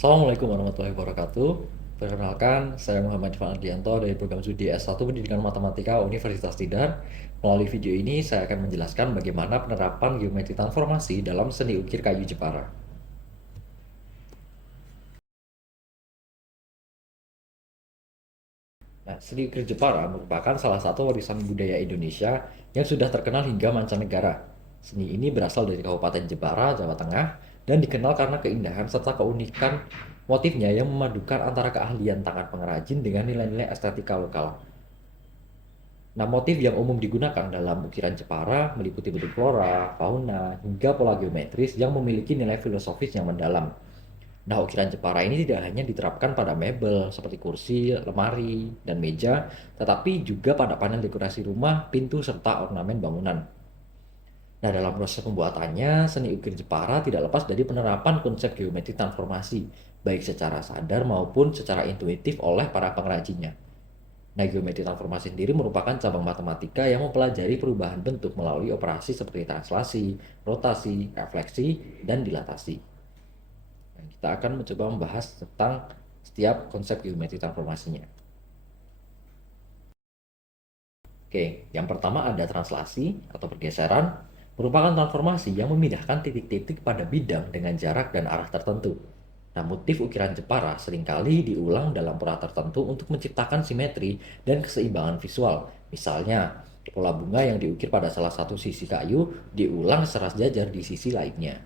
Assalamualaikum warahmatullahi wabarakatuh. Perkenalkan, saya Muhammad Ivan Ardianto dari program studi S1 Pendidikan Matematika Universitas Tidar. Melalui video ini, saya akan menjelaskan bagaimana penerapan geometri transformasi dalam seni ukir kayu Jepara. Nah, seni ukir Jepara merupakan salah satu warisan budaya Indonesia yang sudah terkenal hingga mancanegara. Seni ini berasal dari Kabupaten Jepara, Jawa Tengah, dan dikenal karena keindahan serta keunikan motifnya yang memadukan antara keahlian tangan pengrajin dengan nilai-nilai estetika lokal. Nah, motif yang umum digunakan dalam ukiran Jepara meliputi bentuk flora, fauna, hingga pola geometris yang memiliki nilai filosofis yang mendalam. Nah, ukiran Jepara ini tidak hanya diterapkan pada mebel seperti kursi, lemari, dan meja, tetapi juga pada panel dekorasi rumah, pintu, serta ornamen bangunan. Nah, dalam proses pembuatannya, seni ukir Jepara tidak lepas dari penerapan konsep geometri transformasi, baik secara sadar maupun secara intuitif oleh para pengrajinnya. Nah, geometri transformasi sendiri merupakan cabang matematika yang mempelajari perubahan bentuk melalui operasi seperti translasi, rotasi, refleksi, dan dilatasi. Nah, kita akan mencoba membahas tentang setiap konsep geometri transformasinya. Oke, yang pertama ada translasi atau pergeseran, merupakan transformasi yang memindahkan titik-titik pada bidang dengan jarak dan arah tertentu. Nah, motif ukiran Jepara seringkali diulang dalam pola tertentu untuk menciptakan simetri dan keseimbangan visual. Misalnya, pola bunga yang diukir pada salah satu sisi kayu diulang secara sejajar di sisi lainnya.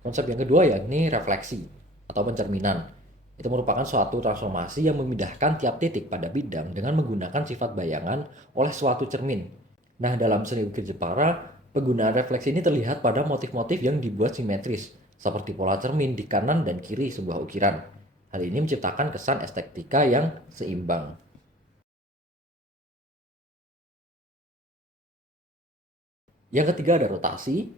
Konsep yang kedua yakni refleksi atau pencerminan. Itu merupakan suatu transformasi yang memindahkan tiap titik pada bidang dengan menggunakan sifat bayangan oleh suatu cermin. Nah, dalam seni ukir Jepara, penggunaan refleksi ini terlihat pada motif-motif yang dibuat simetris, seperti pola cermin di kanan dan kiri sebuah ukiran. Hal ini menciptakan kesan estetika yang seimbang. Yang ketiga ada rotasi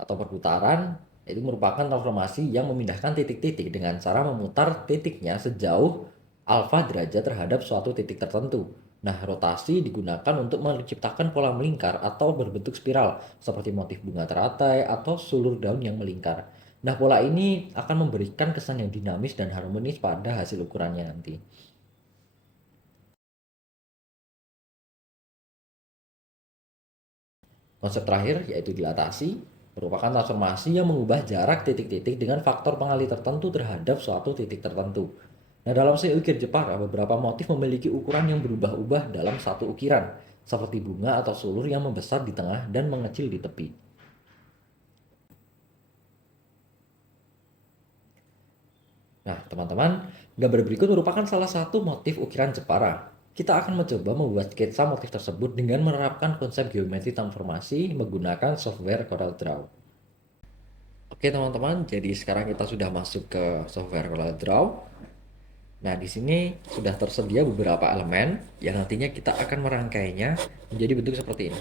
atau perputaran, itu merupakan transformasi yang memindahkan titik-titik dengan cara memutar titiknya sejauh alfa derajat terhadap suatu titik tertentu. Nah, rotasi digunakan untuk menciptakan pola melingkar atau berbentuk spiral, seperti motif bunga teratai atau sulur daun yang melingkar. Nah, pola ini akan memberikan kesan yang dinamis dan harmonis pada hasil ukurannya nanti. Konsep terakhir yaitu dilatasi, merupakan transformasi yang mengubah jarak titik-titik dengan faktor pengalih tertentu terhadap suatu titik tertentu. Nah, dalam seni ukir Jepara, beberapa motif memiliki ukuran yang berubah-ubah dalam satu ukiran, seperti bunga atau sulur yang membesar di tengah dan mengecil di tepi. Nah, teman-teman, gambar berikut merupakan salah satu motif ukiran Jepara. Kita akan mencoba membuat sketsa motif tersebut dengan menerapkan konsep geometri transformasi menggunakan software CorelDRAW. Oke teman-teman, jadi sekarang kita sudah masuk ke software CorelDRAW. Nah, di sini sudah tersedia beberapa elemen yang nantinya kita akan merangkainya menjadi bentuk seperti ini.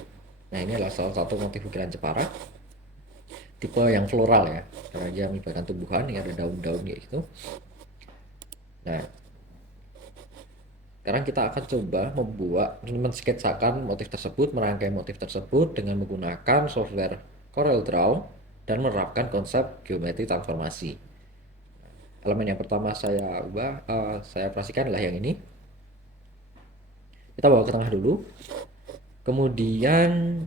Nah, ini adalah salah satu motif ukiran Jepara, tipe yang floral ya, karena dia melibatkan tumbuhan yang ada daun-daun gitu. Nah, sekarang kita akan coba mensketsakan motif tersebut, merangkai motif tersebut dengan menggunakan software CorelDRAW dan menerapkan konsep geometri transformasi. Elemen yang pertama saya operasikan adalah yang ini. Kita bawa ke tengah dulu. Kemudian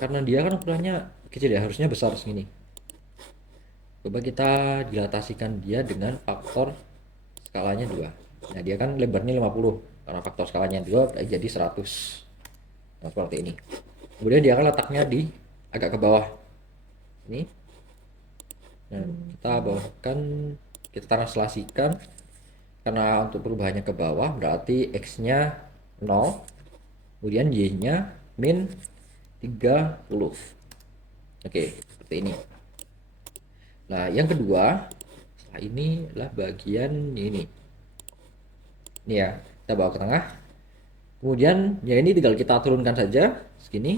karena dia kan ukurannya kecil ya, harusnya besar segini. Coba kita dilatasikan dia dengan faktor skalanya 2. Nah, dia kan lebarnya 50. Karena faktor skalanya 2 jadi 100. Nah, seperti ini. Kemudian dia akan letaknya di agak ke bawah. Ini. Nah, kita bawakan, kita translasikan. Karena untuk perubahannya ke bawah berarti X-nya 0. Kemudian Y-nya min 30. Oke, seperti ini. Nah, yang kedua, setelah ini adalah bagian ini. Ini ya, kita bawa ke tengah. Kemudian ya ini tinggal kita turunkan saja segini.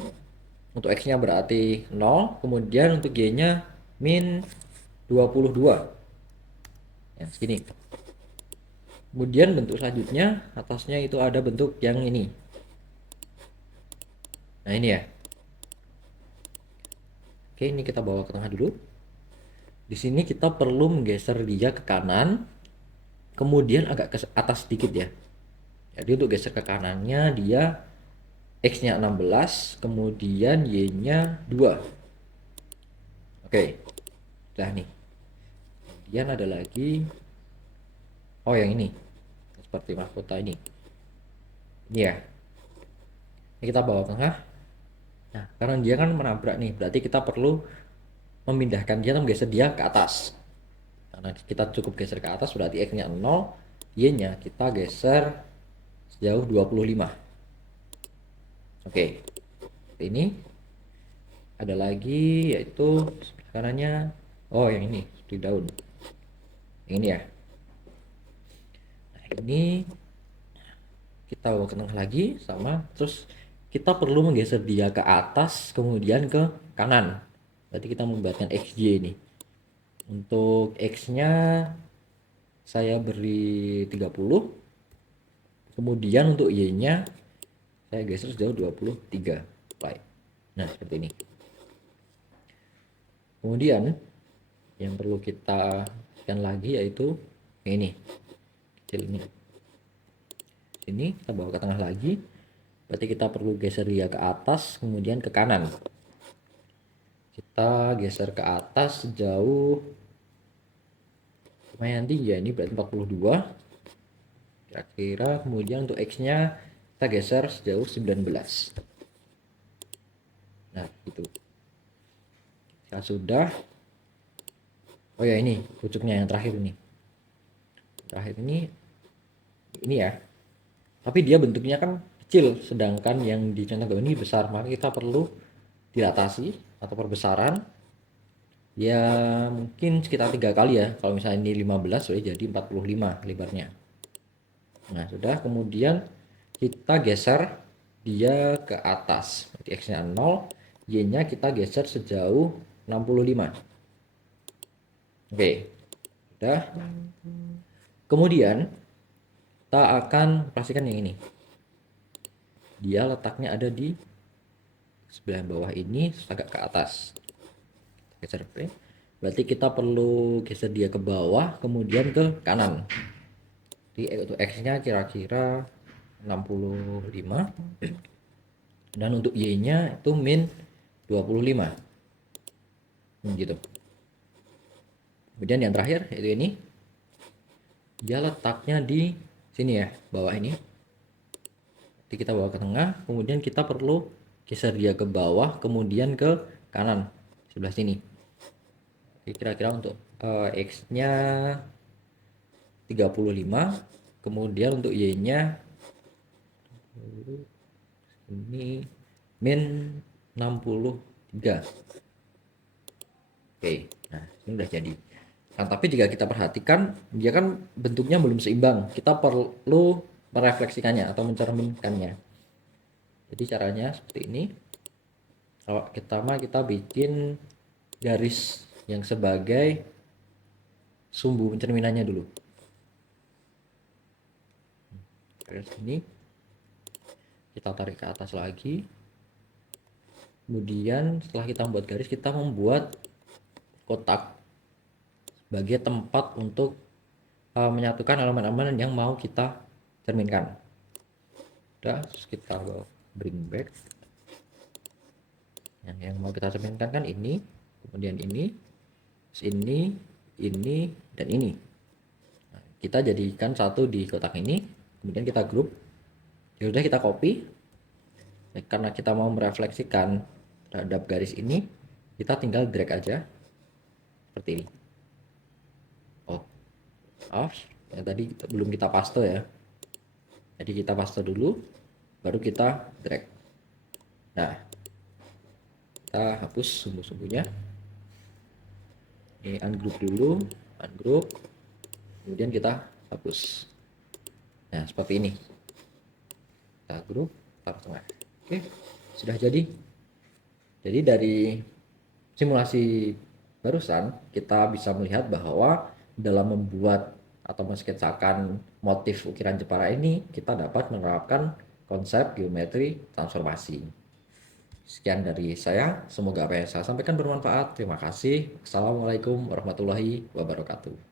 Untuk X-nya berarti 0, kemudian untuk Y-nya min 22. Ya, segini. Kemudian bentuk selanjutnya, atasnya itu ada bentuk yang ini. Nah, ini ya. Oke, ini kita bawa ke tengah dulu. Di sini kita perlu menggeser dia ke kanan, kemudian agak ke atas sedikit ya. Jadi untuk geser ke kanannya dia X-nya 16, kemudian Y-nya 2. Oke, udah nih. Kemudian ada lagi, oh yang ini, seperti mahkota ini. Ini ya, ini kita bawa ke tengah. Nah, karena dia kan menabrak nih, berarti kita perlu memindahkan dia atau menggeser dia ke atas. Karena kita cukup geser ke atas, berarti X-nya 0, Y-nya kita geser sejauh 25. Oke, ini ada lagi yaitu kanannya, oh yang ini di daun, yang ini ya. Nah ini kita bawa ke tengah lagi sama, terus kita perlu menggeser dia ke atas kemudian ke kanan, berarti kita membuatkan XY ini. Untuk X nya saya beri 30, kemudian untuk Y nya saya geser sejauh 23. Nah seperti ini. Kemudian yang perlu kita tekan lagi yaitu ini kecil ini. Ini kita bawa ke tengah lagi, berarti kita perlu geser dia ke atas kemudian ke kanan. Kita geser ke atas sejauh lumayan tinggi ya, ini berarti 42 kira-kira. Kemudian untuk X nya kita geser sejauh 19. Nah itu ya sudah. Oh ya, ini pucuknya yang terakhir ini ya, tapi dia bentuknya kan kecil, sedangkan yang di contoh ini besar, maka kita perlu dilatasi atau perbesaran ya, mungkin sekitar 3 kali ya. Kalau misalnya ini 15 sudah jadi 45 lebarnya. Nah sudah, kemudian kita geser dia ke atas, berarti X nya 0, Y nya kita geser sejauh 65. Oke, udah. Kemudian kita akan pastikan yang ini, dia letaknya ada di sebelah bawah ini, agak ke atas. Geser P, berarti kita perlu geser dia ke bawah kemudian ke kanan. Jadi untuk X nya kira-kira 65, dan untuk Y nya itu min 25 gitu. Kemudian yang terakhir yaitu ini, dia letaknya di sini ya, bawah ini. Jadi kita bawa ke tengah, kemudian kita perlu geser dia ke bawah kemudian ke kanan sebelah sini. Jadi kira-kira untuk X nya 35, kemudian untuk Y nya ini min 63. Oke, nah ini udah jadi. Nah, tapi jika kita perhatikan, dia kan bentuknya belum seimbang. Kita perlu merefleksikannya atau mencerminkannya. Jadi caranya seperti ini. Kalau kita bikin garis yang sebagai sumbu pencerminannya dulu. Garis ini kita tarik ke atas lagi. Kemudian setelah kita membuat garis, kita membuat kotak sebagai tempat untuk menyatukan elemen-elemen yang mau kita cerminkan. Udah, kita bring back. Yang mau kita cerminkan kan ini, kemudian ini, dan ini. Nah, kita jadikan satu di kotak ini, kemudian kita grup. Ya udah, kita copy. Nah, karena kita mau merefleksikan terhadap garis ini, kita tinggal drag aja seperti ini. Oh, maaf, ya tadi belum kita paste ya. Jadi kita paste dulu, baru kita drag. Nah, kita hapus sumbu-sumbunya. Ini ungroup dulu, ungroup, kemudian kita hapus. Nah seperti ini, kita group, taruh tengah. Oke, sudah jadi. Jadi dari simulasi barusan kita bisa melihat bahwa dalam membuat atau mensketsakan motif ukiran Jepara ini, kita dapat menerapkan konsep geometri transformasi. Sekian dari saya, semoga apa yang saya sampaikan bermanfaat. Terima kasih. Assalamualaikum warahmatullahi wabarakatuh.